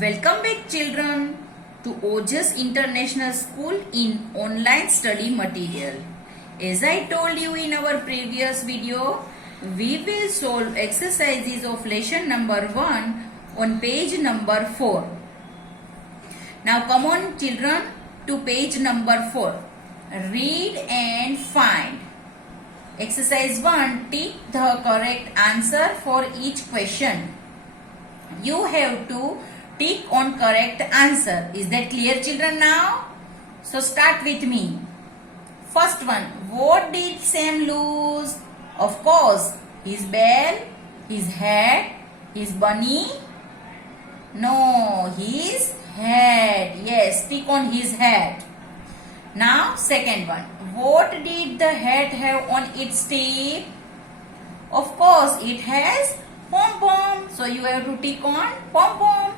Welcome back children to OJS International School in online study material. As I told you in our previous video, we will solve exercises of lesson number 1 on page number 4. Now come on children to page number 4. Read and find. Exercise 1. Tick the correct answer for each question. You have to tick on correct answer. Is that clear children now? So start with me. First one. What did Sam lose? Of course, his bell, his hat, his bunny. No, his hat. Yes, tick on his hat. Now second one. What did the hat have on its tip? Of course, it has pom-pom. So you have to tick on pom-pom.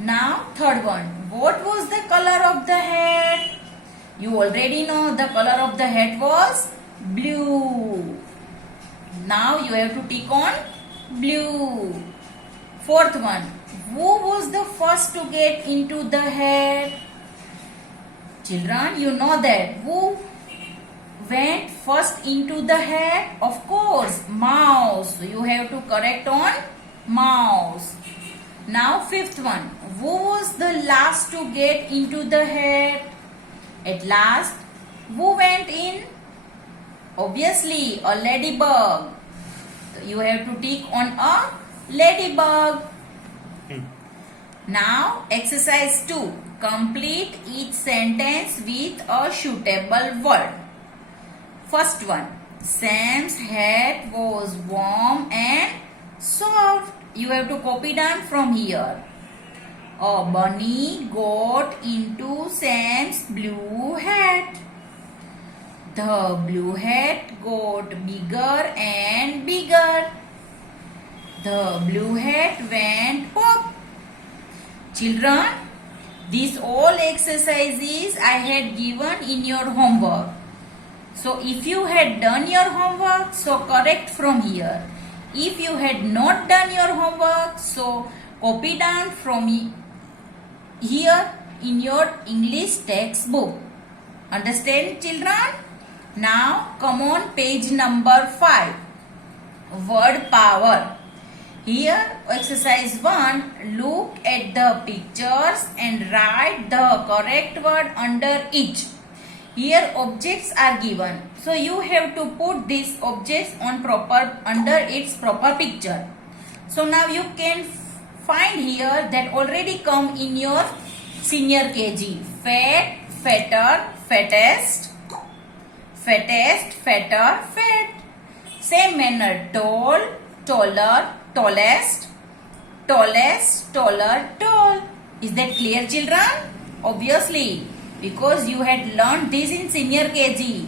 Now third one. What was the color of the hat? You already know the color of the hat was blue. Now you have to tick on blue. Fourth one. Who was the first to get into the hat? Children, you know that. Who went first into the hat? Of course, mouse. So you have to correct on mouse. Now fifth one. Who was the last to get into the hat? At last, who went in? Obviously, a ladybug. So you have to tick on a ladybug. Now exercise 2. Complete each sentence with a suitable word. First one. Sam's hat was warm and soft. You have to copy down from here. A bunny got into Sam's blue hat. The blue hat got bigger and bigger. The blue hat went pop. Children, these all exercises I had given in your homework. So if you had done your homework, so correct from here. If you had not done your homework, so copy down from here in your English textbook. Understand children? Now come on page number 5. Word power. Here exercise 1. Look at the pictures and write the correct word under each. Here objects are given. So you have to put these objects on under its proper picture. So now you can find here that already come in your senior KG. Fat, fatter, fattest, fattest, fatter, fat. Same manner. Tall, taller, tallest, tallest, taller, tall. Is that clear children? Obviously, because you had learned this in senior KG.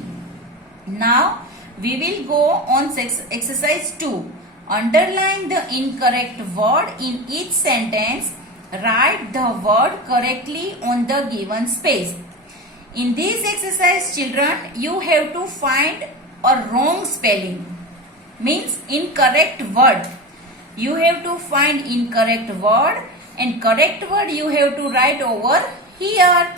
Now we will go on exercise 2. Underline the incorrect word in each sentence. Write the word correctly on the given space. In this exercise children, you have to find a wrong spelling. Means incorrect word. You have to find incorrect word and correct word you have to write over here.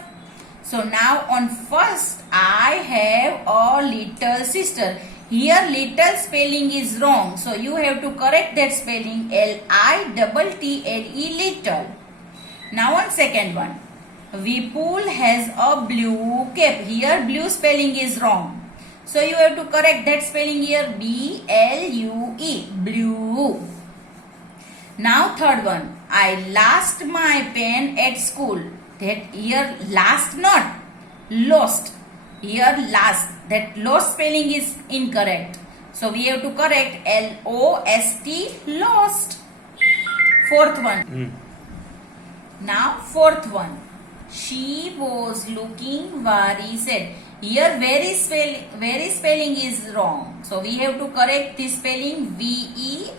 So now on first, I have a little sister. Here little spelling is wrong. So you have to correct that spelling. Little. Little. Now on second one. Vipul has a blue cap. Here blue spelling is wrong. So you have to correct that spelling here. BLUE. Blue. Now third one. I lost my pen at school. That here last not lost. Here last. That lost spelling is incorrect. So we have to correct LOST lost. Fourth one. Now fourth one. She was looking very sad. Here very spelling is wrong. So we have to correct this spelling VERY.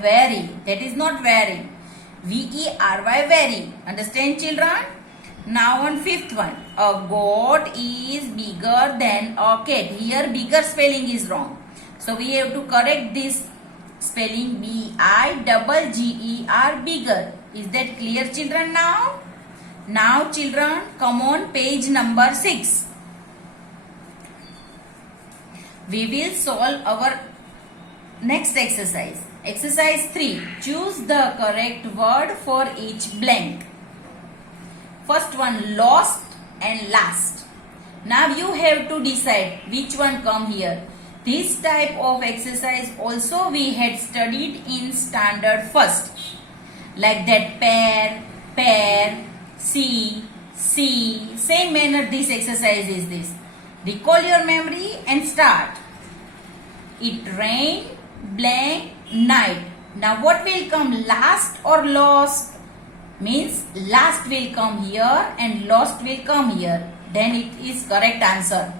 Very. That is not very. VERY very. Understand children? Now on fifth one. A goat is bigger than a cat. Here bigger spelling is wrong. So we have to correct this spelling BIGGER. Bigger. Is that clear, children, now? Now, children, come on page number 6. We will solve our next exercise. Exercise 3. Choose the correct word for each blank. First one, lost and last. Now you have to decide which one come here. This type of exercise also we had studied in standard first. Like that pair, see, same manner this exercise is this. Recall your memory and start. It rained, blank, night. Now what will come, last or lost? Means last will come here and lost will come here. Then it is correct answer.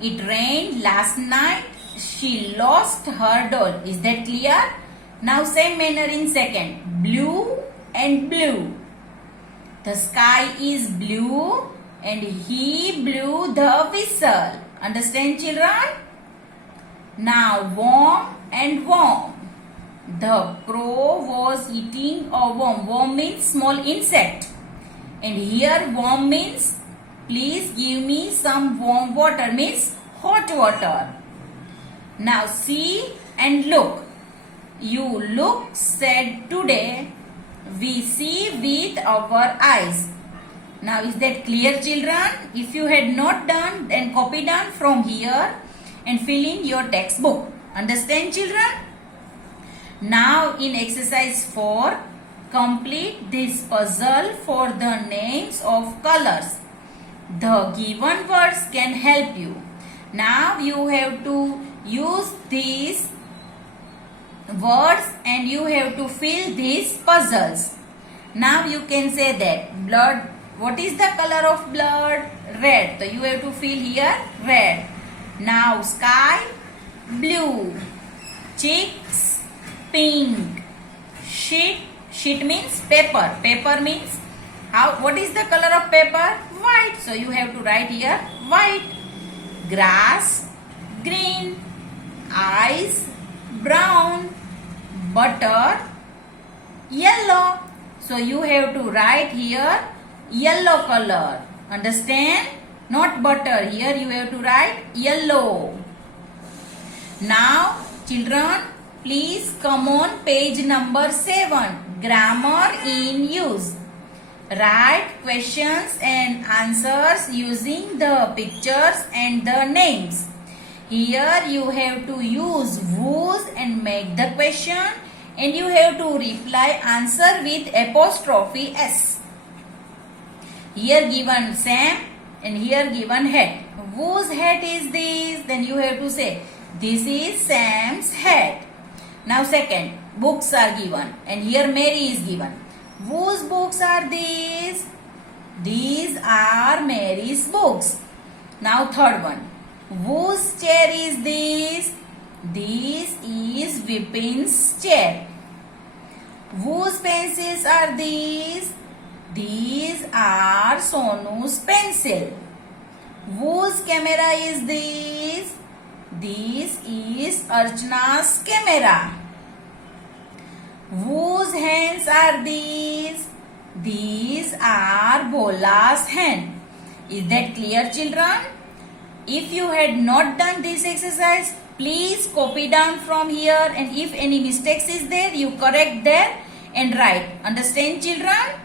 It rained last night. She lost her doll. Is that clear? Now same manner in second. Blue and blue. The sky is blue and he blew the whistle. Understand, children? Now warm and warm. The crow was eating a worm. Worm means small insect. And here warm means please give me some warm water, means hot water. Now see and look. You look sad today. We see with our eyes. Now is that clear, children? If you had not done, then copy down from here and fill in your textbook. Understand, children? Now in exercise 4, complete this puzzle for the names of colors. The given words can help you. Now you have to use these words and you have to fill these puzzles. Now you can say that blood. What is the color of blood? Red. So you have to fill here red. Now sky, blue. Cheeks, pink. Sheet means paper. Paper means what is the color of paper? White. So you have to write here white. Grass, green. Eyes, brown. Butter, yellow. So you have to write here yellow color. Understand? Not butter. Here you have to write yellow. Now children, please come on page number 7. Grammar in use. Write questions and answers using the pictures and the names. Here you have to use whose and make the question, and you have to reply answer with apostrophe S. Here given Sam and here given hat. Whose hat is this? Then you have to say this is Sam's hat. Now second, books are given and here Mary is given. Whose books are these? These are Mary's books. Now third one. Whose chair is this? This is Vipin's chair. Whose pencils are these? These are Sonu's pencil. Whose camera is this? This is Archana's camera. Whose hands are these? These are Bola's hand. Is that clear, children? If you had not done this exercise, please copy down from here, and if any mistakes is there, you correct there and write. Understand, children?